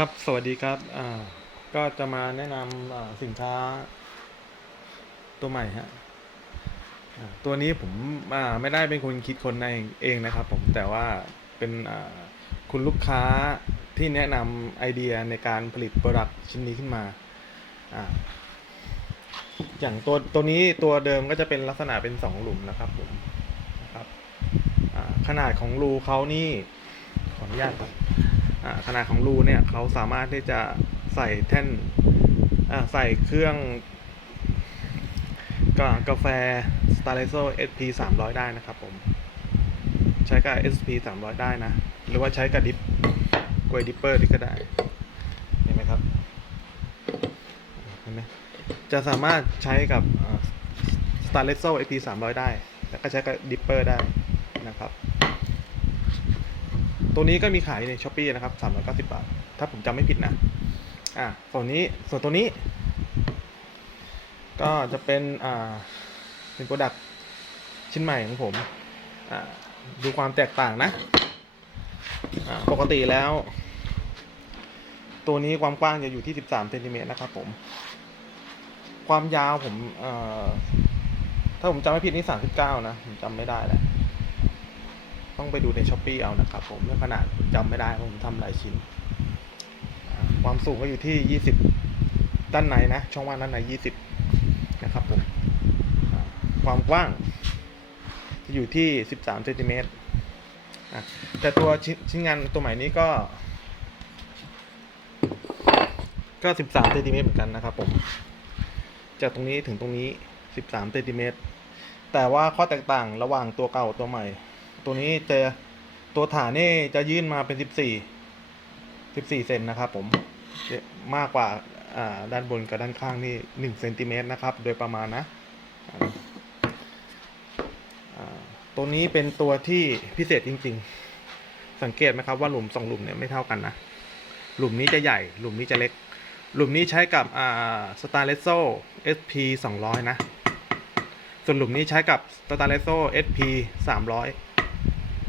ครับ สวัสดีครับ อ่า ก็จะมาแนะนำสินค้า ตัวใหม่ฮะตัวนี้ผมอ่าไม่ได้เป็นคนคิดคนในเองนะครับ ผมแต่ว่าเป็นอ่าคุณลูกค้าที่แนะนำไอเดียในการผลิตโปรดักต์ชิ้นนี้ขึ้นมาอ่าอย่างตัวตัวนี้ตัวเดิมก็จะเป็นลักษณะเป็นสองหลุมนะครับผมนะครับอ่าขนาดของรูเขานี่ขออนุญาตครับ ขนาดของรูเนี่ยเขาสามารถที่จะใส่แท่นใส่เครื่องกาแฟ s t a r l e s o SP 300 ได้นะครับผม ใช้กับ SP 300 ได้นะ หรือว่าใช้กับดิฟกวยดิปเปอร์ที่ก็ได้ เห็นไหมครับเห็นไหมจะสามารถใช้กับ s t a r l e s o SP 300 ได้ แล้วก็ใช้กับดิปเปอร์ได้นะครับ ตัวนี้ก็มีขายในช้อปปีนะครับสามร้อยเก้าสิบาท ถ้าผมจำไม่ผิดนะ อ่าส่วนนี้ส่วนตัวนี้ ก็จะเป็นอ่าเป็นโปรดักชิ้นใหม่ของผมอ่าดูความแตกต่างนะอ่าปกติแล้ว ตัวนี้ความกว้างจะอยู่ที่สิบสามเซนติเมตรนะครับผม ความยาวผมเอ่อถ้าผมจำไม่ผิดนี่สามสิบเก้านะ ผมจำไม่ได้แหละ ต้องไปดูในช้อปปีเอานะครับผมเรื่องขนาดผมจำไม่ได้ผมทำหลายชิ้น ความสูงก็อยู่ที่ 20 ด้านในนะ ช่องว่างด้านใน 20 นะครับผมความกว้างจะอยู่ที่ 13เซนติเมตรแต่ตัวชิ้นชิ้นงานตัวใหม่นี้ก็ก็ 13เซนติเมตรเหมือนกันนะครับผม จากตรงนี้ถึงตรงนี้ 13เซนติเมตรแต่ว่าข้อแตกต่างระหว่างตัวเก่าตัวใหม่ ตัวนี้จะตัวฐานนี่จะยื่นมาเป็นสิบสี่สิบสี่เซนนะครับผมมากกว่าด้านบนกับด้านข้างนี่หนึ่งเซนติเมตรนะครับ โดยประมาณนะตัวนี้เป็นตัวที่พิเศษจริง ๆ สังเกตไหมครับว่าหลุมสองหลุมเนี่ยไม่เท่ากันนะ หลุมนี้จะใหญ่ หลุมนี้จะเล็ก หลุมนี้ใช้กับอ่าสตาร์เลโซ SP 200 นะ ส่วนหลุมนี้ใช้กับ s t a r l e s o SP 300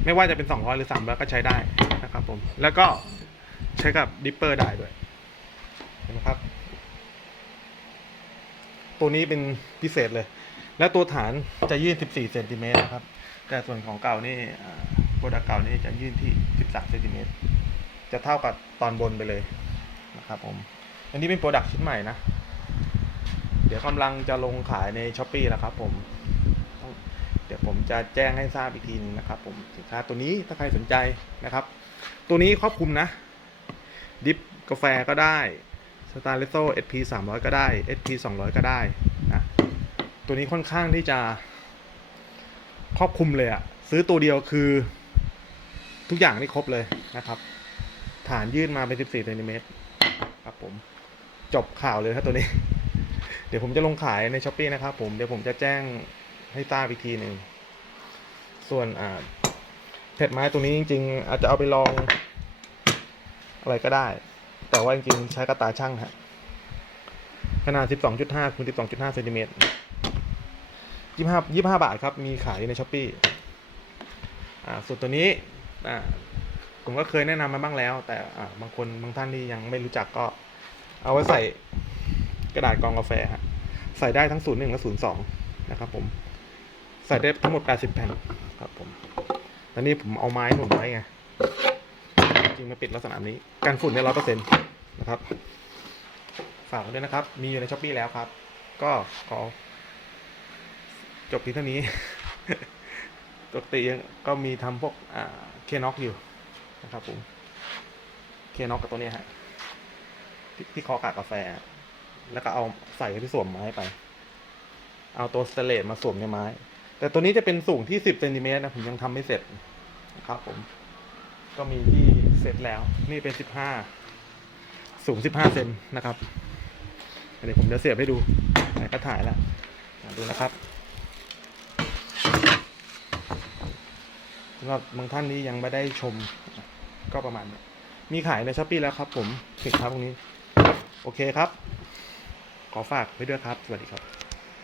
ไม่ว่าจะเป็น 200 หรือ 300 ก็ใช้ได้นะครับผม แล้วก็ใช้กับดิปเปอร์ได้ด้วยเห็นไหมครับ ตัวนี้เป็นพิเศษเลย และตัวฐานจะยื่น 14 เซนติเมตรนะครับ แต่ส่วนของเก่านี่โปรดักเก่านี่จะยื่นที่ 13 เซนติเมตร จะเท่ากับตอนบนไปเลยนะครับผม อันนี้เป็นโปรดักชิ้นใหม่นะ เดี๋ยวกำลังจะลงขายในช้อปปีแล้วครับผม ผมจะแจ้งให้ทราบอีกทีนึงนะครับ ผมสินค้าตัวนี้ถ้าใครสนใจนะครับ ตัวนี้ครอบคลุมนะ ดิฟกาแฟก็ได้สตาร์เลโซ SP 300ก็ได้ SP 200ก็ได้นะตัวนี้ค่อนข้างที่จะครอบคลุมเลยอะซื้อตัวเดียวคือ ทุกอย่างนี่ครบเลยนะครับ ฐานยื่นมาเป็น14เซนติเมตรครับผมจบข่าวเลยครับตัวนี้ เดี๋ยวผมจะลงขายในช้อปปีนะครับผมเดี๋ยวผมจะแจ้งให้ทราบอีกทีหนึ่ง ส่วนอ่าเพชรไม้ตัวนี้จริง ๆ อาจจะเอาไปลอง อะไรก็ได้ แต่ว่าจริงๆ ใช้กระตาช่างฮะขนาด 12.5คูณ12.5เซนติเมตร25 25 บาทครับ มีขายในช้อปปีอ่าส่วนตัวนี้อ่าผมก็เคยแนะนำมาบ้างแล้ว แต่อ่าบางคนบางท่านที่ยังไม่รู้จักก็ เอาไว้ใส่กระดาษกรองกาแฟฮะใส่ได้ทั้ง 01 และ 02 นะครับผม ใส่ได้ทั้งหมด 80 แผ่น ครับผมตอนนี้ผมเอาไม้หนุนไว้ไงจริงมาปิดลักษณะนี้กันฝุ่นเนี่ยร้อยเปอร์เซ็นต์นะครับฝากด้วยนะครับ มีอยู่ในช้อปปี้แล้วครับ ก็ขอจบที่เท่านี้ปกติยังก็มีทำพวกอ่าเคน็อกอยู่นะครับผมเคน็อกกับตัวนี้ฮะทที่คอกากกาแฟ แล้วก็เอาใส่ที่สวมไม้ไป เอาตัวสเตเลสมาสวมในไม้ แต่ตัวนี้จะเป็นสูงที่สิบเซนติเมตรนะผมยังทำไม่เสร็จนะครับผม ก็มีที่เสร็จแล้ว นี่เป็นสิบห้าสูงสิบห้าเซนนะครับเดี๋ยวผมจะเสียบให้ดูไหนก็ถ่ายแล้วอะดูนะครับสำหรับบางท่านนี้ยังไม่ได้ชมก็ประมาณนี้มีขายในช้อปปี้แล้วครับผมสินค้าพวกนี้ โอเคครับ ขอฝากไว้ด้วยครับ สวัสดีครับ